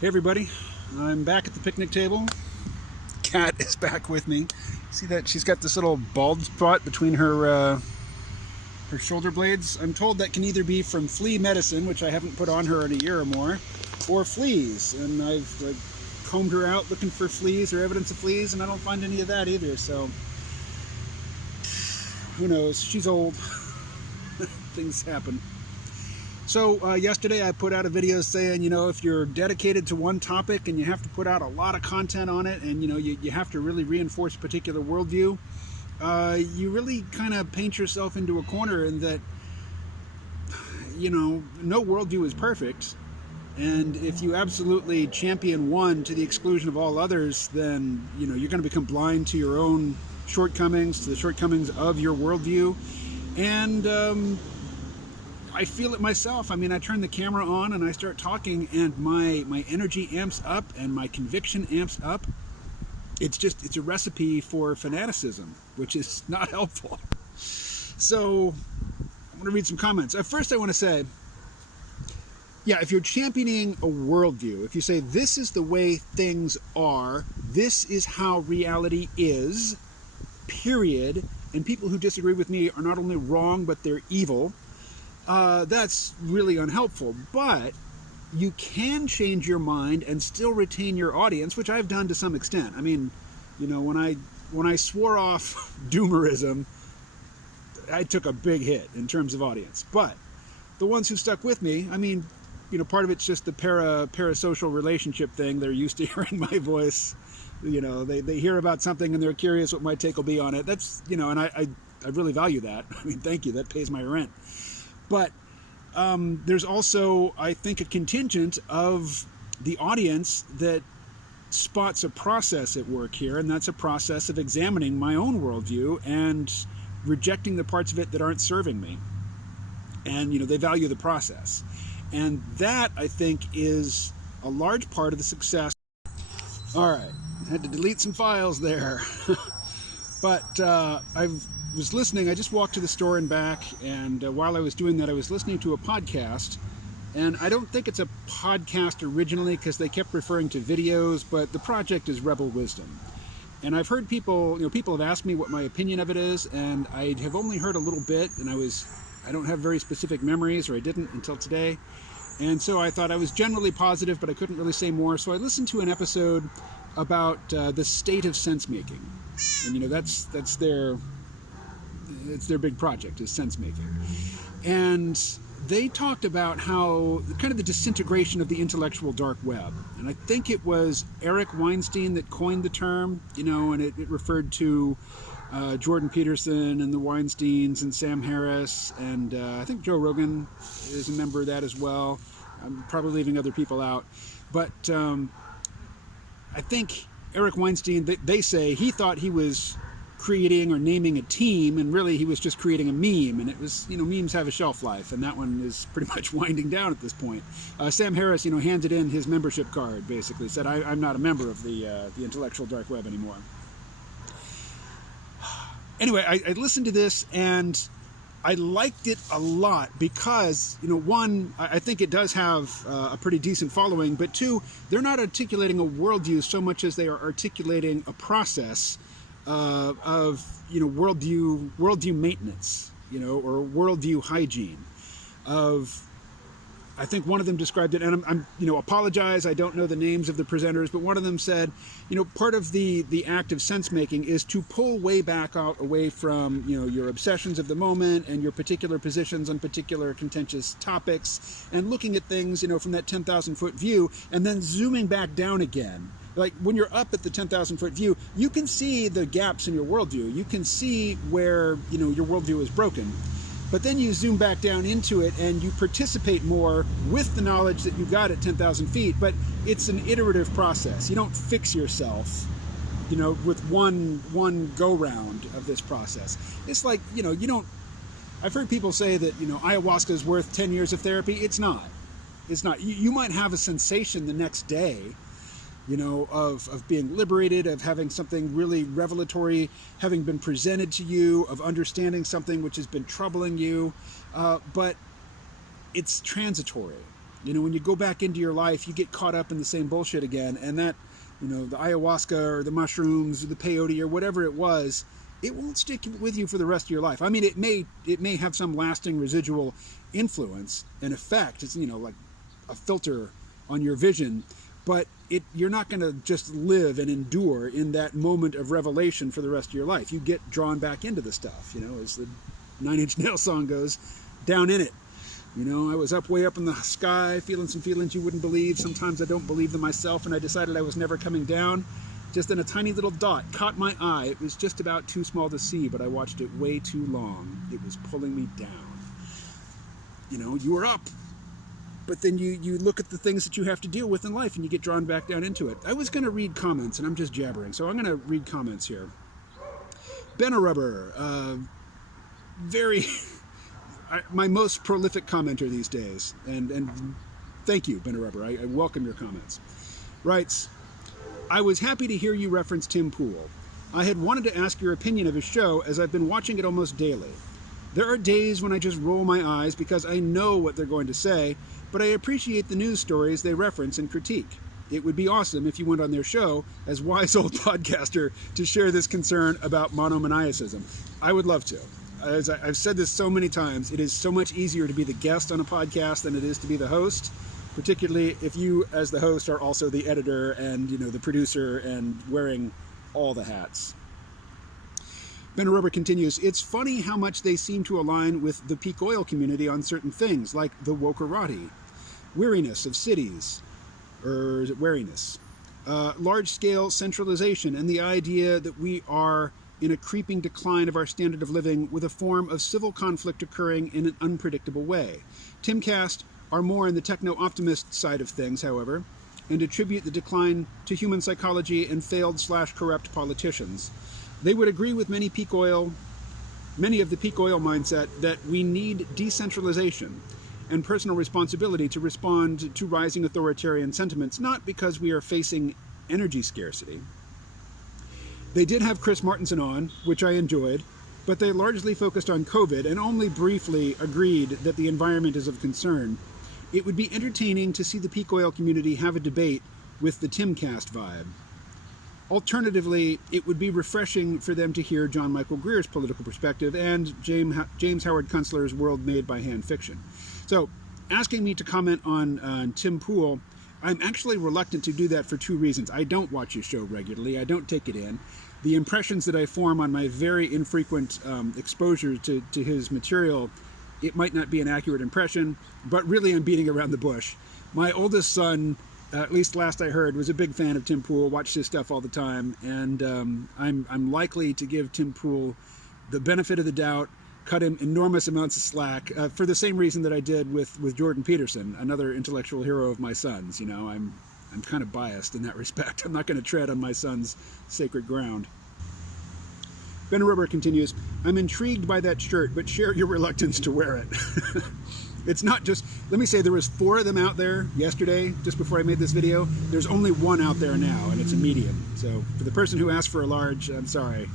Hey everybody, I'm back at the picnic table. Cat is back with me. See that she's got this little bald spot between her shoulder blades. I'm told that can either be from flea medicine, which I haven't put on her in a year or more, or fleas. And I've combed her out looking for fleas or evidence of fleas, and I don't find any of that either. So who knows? She's old. Things happen. So yesterday I put out a video saying, if you're dedicated to one topic and you have to put out a lot of content on it, and you have to really reinforce a particular worldview, you really kind of paint yourself into a corner in that, no worldview is perfect. And if you absolutely champion one to the exclusion of all others, then you're going to become blind to your own shortcomings, to the shortcomings of your worldview. And I feel it myself. I mean, I turn the camera on and I start talking, and my energy amps up and my conviction amps up. It's a recipe for fanaticism, which is not helpful. So I'm going to read some comments. First, I want to say, yeah, if you're championing a worldview, if you say this is the way things are, this is how reality is, period, and people who disagree with me are not only wrong, but they're evil, that's really unhelpful. But you can change your mind and still retain your audience, which I've done to some extent. I mean, when I swore off doomerism, I took a big hit in terms of audience. But the ones who stuck with me, I mean, part of it's just the parasocial relationship thing. They're used to hearing my voice. They hear about something and they're curious what my take will be on it. That's, and I really value that. I mean, thank you. That pays my rent. But there's also, I think, a contingent of the audience that spots a process at work here, and that's a process of examining my own worldview and rejecting the parts of it that aren't serving me. And, they value the process. And that, I think, is a large part of the success. All right, I had to delete some files there. But I was listening. I just walked to the store and back, and while I was doing that, I was listening to a podcast. And I don't think it's a podcast originally because they kept referring to videos, but the project is Rebel Wisdom. And I've heard people have asked me what my opinion of it is, and I have only heard a little bit, and I don't have very specific memories, or I didn't until today. And so I thought I was generally positive, but I couldn't really say more. So I listened to an episode about the state of sense making. And that's their big project, is sense making. And they talked about how kind of the disintegration of the intellectual dark web. And I think it was Eric Weinstein that coined the term, and it referred to Jordan Peterson and the Weinsteins and Sam Harris, and I think Joe Rogan is a member of that as well. I'm probably leaving other people out. But I think Eric Weinstein, they say he thought he was creating or naming a team, and really he was just creating a meme. And it was, memes have a shelf life, and that one is pretty much winding down at this point. Sam Harris, handed in his membership card, basically said, I'm not a member of the intellectual dark web anymore. Anyway, I listened to this and I liked it a lot because, one, I think it does have a pretty decent following, but two, they're not articulating a worldview so much as they are articulating a process of worldview maintenance, or worldview hygiene. I think one of them described it, and I'm apologize, I don't know the names of the presenters, but one of them said, part of the act of sense making is to pull way back out away from, your obsessions of the moment and your particular positions on particular contentious topics, and looking at things, from that 10,000 foot view, and then zooming back down again. Like when you're up at the 10,000 foot view, you can see the gaps in your worldview. You can see where, your worldview is broken. But then you zoom back down into it and you participate more with the knowledge that you got at 10,000 feet. But it's an iterative process. You don't fix yourself, with one go round of this process. It's like, you don't, I've heard people say that, ayahuasca is worth 10 years of therapy. It's not. It's not. You might have a sensation the next day, of being liberated, of having something really revelatory having been presented to you, of understanding something which has been troubling you, but it's transitory. You know, when you go back into your life, you get caught up in the same bullshit again, and that, you know, the ayahuasca or the mushrooms or the peyote or whatever it was, it won't stick with you for the rest of your life. I mean, it may have some lasting residual influence and effect. It's, you know, like a filter on your vision, but you're not going to just live and endure in that moment of revelation for the rest of your life. You get drawn back into the stuff, you know, as the Nine Inch Nails song goes, down in it. You know, I was way up in the sky, feeling some feelings you wouldn't believe. Sometimes I don't believe them myself, and I decided I was never coming down. Just then a tiny little dot caught my eye. It was just about too small to see, but I watched it way too long. It was pulling me down. You know, you were up, but then you look at the things that you have to deal with in life, and you get drawn back down into it. I was going to read comments, and I'm just jabbering, so I'm going to read comments here. Benarubber, very... my most prolific commenter these days, and thank you, Benarubber. I welcome your comments. Writes, I was happy to hear you reference Tim Pool. I had wanted to ask your opinion of his show, as I've been watching it almost daily. There are days when I just roll my eyes because I know what they're going to say, but I appreciate the news stories they reference and critique. It would be awesome if you went on their show as wise old podcaster to share this concern about monomaniacism. I would love to. As I've said this so many times, it is so much easier to be the guest on a podcast than it is to be the host, particularly if you, as the host, are also the editor and, you know, the producer and wearing all the hats. Benarubber continues, it's funny how much they seem to align with the peak oil community on certain things, like the wokerati, weariness of cities, or is it wariness? Large-scale centralization and the idea that we are in a creeping decline of our standard of living with a form of civil conflict occurring in an unpredictable way. Timcast are more in the techno-optimist side of things, however, and attribute the decline to human psychology and failed/corrupt politicians. They would agree with many of the peak oil mindset that we need decentralization and personal responsibility to respond to rising authoritarian sentiments, not because we are facing energy scarcity. They did have Chris Martenson on, which I enjoyed, but they largely focused on COVID and only briefly agreed that the environment is of concern. It would be entertaining to see the peak oil community have a debate with the Timcast vibe. Alternatively, it would be refreshing for them to hear John Michael Greer's political perspective and James Howard Kunstler's World Made by Hand Fiction. So, asking me to comment on Tim Pool, I'm actually reluctant to do that for two reasons. I don't watch his show regularly. I don't take it in. The impressions that I form on my very infrequent exposure to his material, it might not be an accurate impression, but really I'm beating around the bush. My oldest son, at least last I heard, was a big fan of Tim Pool, watched his stuff all the time, and I'm likely to give Tim Pool the benefit of the doubt, cut him enormous amounts of slack for the same reason that I did with Jordan Peterson, another intellectual hero of my son's. You know, I'm kind of biased in that respect. I'm not going to tread on my son's sacred ground. Benarubber continues, I'm intrigued by that shirt, but share your reluctance to wear it. It's not just, let me say, there was 4 of them out there yesterday, just before I made this video. There's only 1 out there now, and it's a medium. So for the person who asked for a large, I'm sorry.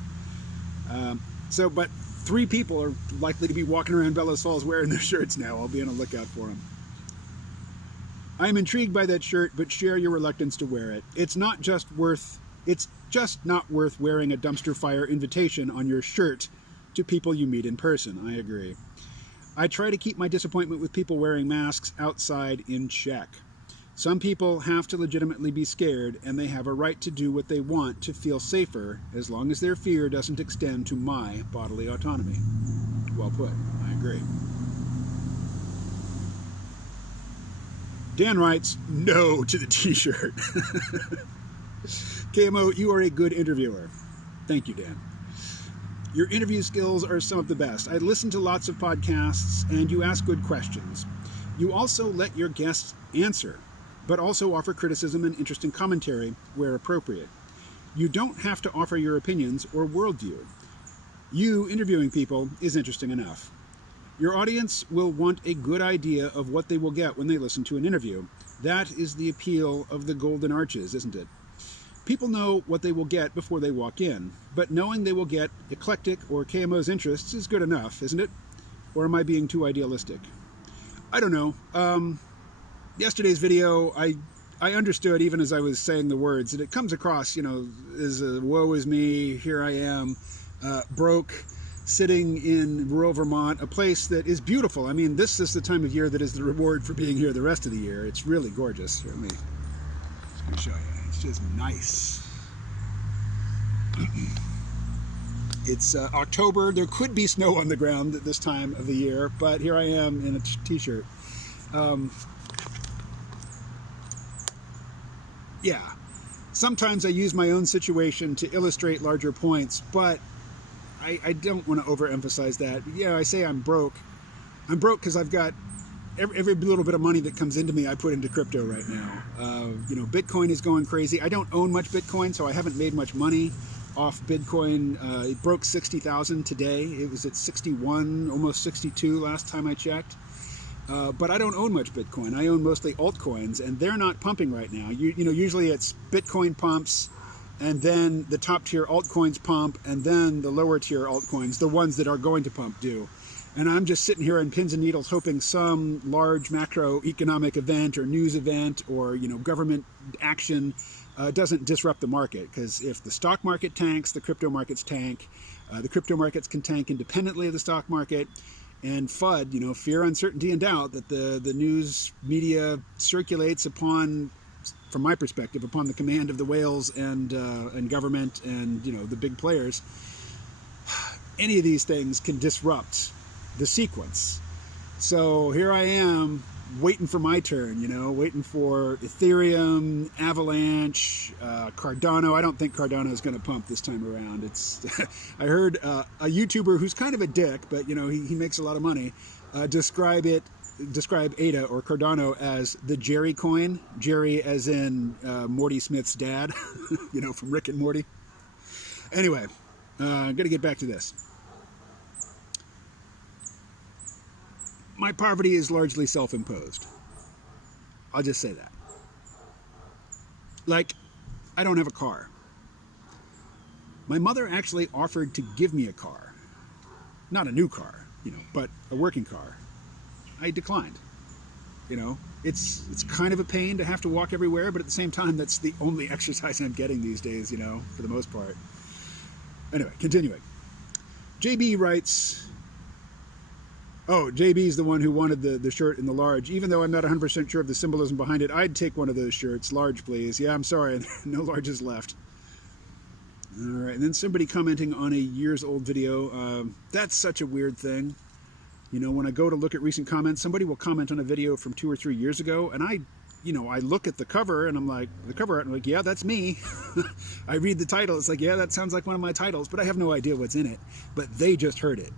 But 3 people are likely to be walking around Bellows Falls wearing their shirts now. I'll be on a lookout for them. I am intrigued by that shirt, but share your reluctance to wear it. It's just not worth wearing a dumpster fire invitation on your shirt to people you meet in person. I agree. I try to keep my disappointment with people wearing masks outside in check. Some people have to legitimately be scared, and they have a right to do what they want to feel safer, as long as their fear doesn't extend to my bodily autonomy. Well put. I agree. Dan writes, no to the t-shirt. KMO, you are a good interviewer. Thank you, Dan. Your interview skills are some of the best. I listen to lots of podcasts, and you ask good questions. You also let your guests answer, but also offer criticism and interesting commentary where appropriate. You don't have to offer your opinions or worldview. You interviewing people is interesting enough. Your audience will want a good idea of what they will get when they listen to an interview. That is the appeal of the Golden Arches, isn't it? People know what they will get before they walk in, but knowing they will get eclectic or KMO's interests is good enough, isn't it? Or am I being too idealistic? I don't know. yesterday's video, I understood even as I was saying the words, and it comes across, as a woe is me, here I am, broke, sitting in rural Vermont, a place that is beautiful. I mean, this is the time of year that is the reward for being here the rest of the year. It's really gorgeous. Let me show you. It's just nice. It's October. There could be snow on the ground at this time of the year, but here I am in a t-shirt. Yeah, sometimes I use my own situation to illustrate larger points, but I don't want to overemphasize that. Yeah, I say I'm broke. I'm broke because I've got every little bit of money that comes into me I put into crypto right now. Bitcoin is going crazy. I don't own much Bitcoin, so I haven't made much money off Bitcoin. It broke 60,000 today. It was at 61, almost 62 last time I checked. But I don't own much Bitcoin. I own mostly altcoins, and they're not pumping right now. Usually it's Bitcoin pumps, and then the top tier altcoins pump, and then the lower tier altcoins, the ones that are going to pump, do. And I'm just sitting here on pins and needles hoping some large macroeconomic event or news event or government action doesn't disrupt the market. Because if the stock market tanks, the crypto markets tank. The crypto markets can tank independently of the stock market. And FUD, fear, uncertainty, and doubt, that the news media circulates upon, from my perspective, upon the command of the whales and government and the big players. Any of these things can disrupt the sequence. So here I am waiting for my turn, waiting for Ethereum, Avalanche, Cardano. I don't think Cardano is going to pump this time around. It's I heard a YouTuber who's kind of a dick, but he makes a lot of money, describe ADA or Cardano as the Jerry coin. Jerry as in Morty Smith's dad, from Rick and Morty. Anyway, I'm going to get back to this. My poverty is largely self-imposed. I'll just say that. Like, I don't have a car. My mother actually offered to give me a car. Not a new car, but a working car. I declined. It's kind of a pain to have to walk everywhere, but at the same time, that's the only exercise I'm getting these days, for the most part. Anyway, continuing. JB writes... Oh, JB's the one who wanted the shirt in the large. Even though I'm not 100% sure of the symbolism behind it, I'd take one of those shirts. Large, please. Yeah, I'm sorry. No larges left. All right. And then somebody commenting on a years-old video. That's such a weird thing. When I go to look at recent comments, somebody will comment on a video from 2 or 3 years ago, and I look at the cover, and I'm like, yeah, that's me. I read the title. It's like, yeah, that sounds like one of my titles, but I have no idea what's in it. But they just heard it,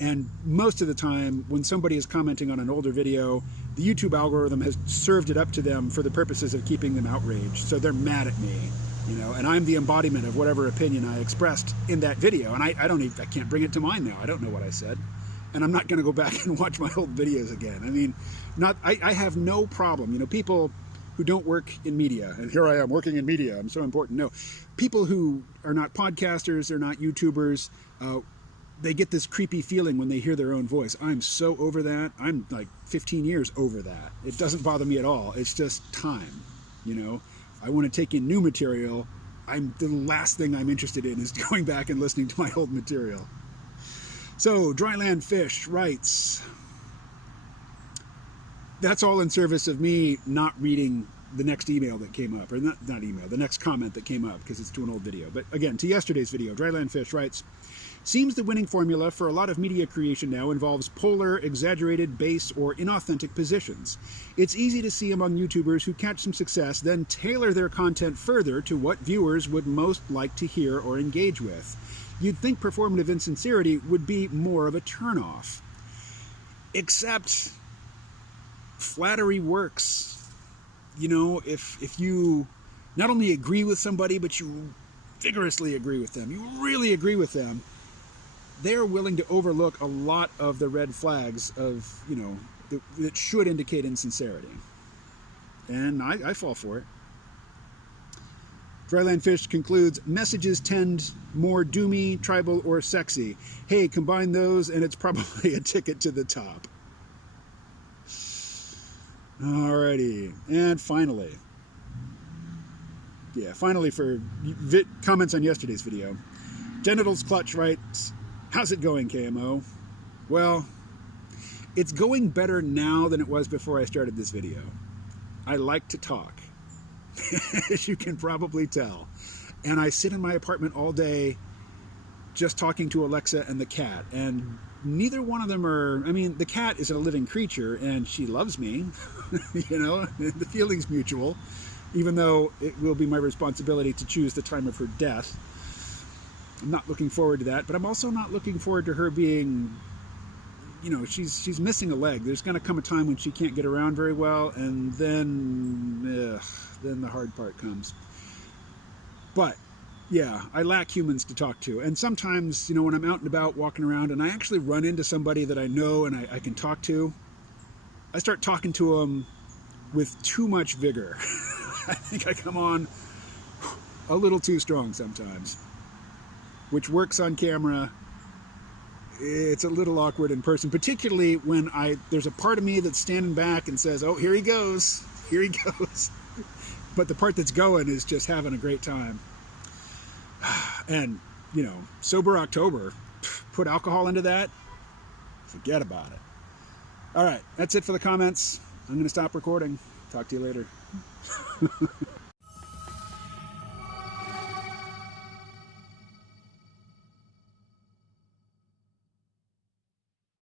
And most of the time, when somebody is commenting on an older video, the YouTube algorithm has served it up to them for the purposes of keeping them outraged. So they're mad at me, and I'm the embodiment of whatever opinion I expressed in that video. And I can't bring it to mind now. I don't know what I said. And I'm not going to go back and watch my old videos again. I mean, I have no problem. People who don't work in media, and here I am working in media, I'm so important. No, people who are not podcasters, they're not YouTubers, they get this creepy feeling when they hear their own voice. I'm so over that. I'm like 15 years over that. It doesn't bother me at all. It's just time, I want to take in new material. The last thing I'm interested in is going back and listening to my old material. So, Dryland Fish writes, that's all in service of me not reading the next email that came up, or not email, the next comment that came up, because it's to an old video. But again, to yesterday's video, Dryland Fish writes, seems the winning formula for a lot of media creation now involves polar, exaggerated, base, or inauthentic positions. It's easy to see among YouTubers who catch some success, then tailor their content further to what viewers would most like to hear or engage with. You'd think performative insincerity would be more of a turnoff. Except flattery works. If you not only agree with somebody, but you vigorously agree with them, you really agree with them, they are willing to overlook a lot of the red flags of, that should indicate insincerity. And I fall for it. Dryland Fish concludes, messages tend more doomy, tribal, or sexy. Hey, combine those and it's probably a ticket to the top. Alrighty, and finally, for comments on yesterday's video, Genitals Clutch writes, "How's it going, KMO? Well, it's going better now than it was before I started this video. I like to talk, as you can probably tell, and I sit in my apartment all day just talking to Alexa and the cat, and neither one of them are, I mean, the cat is a living creature and she loves me, you know, the feeling's mutual, even though it will be my responsibility to choose the time of her death. I'm not looking forward to that, but I'm also not looking forward to her being, you know, she's missing a leg. There's going to come a time when she can't get around very well, and then the hard part comes. But yeah, I lack humans to talk to. And sometimes, you know, when I'm out and about walking around and I actually run into somebody that I know and I can talk to, I start talking to them with too much vigor. I think I come on a little too strong sometimes, which works on camera. It's a little awkward in person, particularly when there's a part of me that's standing back and says, oh, here he goes, here he goes. But the part that's going is just having a great time. And, you know, sober October, put alcohol into that, forget about it. All right, that's it for the comments. I'm going to stop recording. Talk to you later.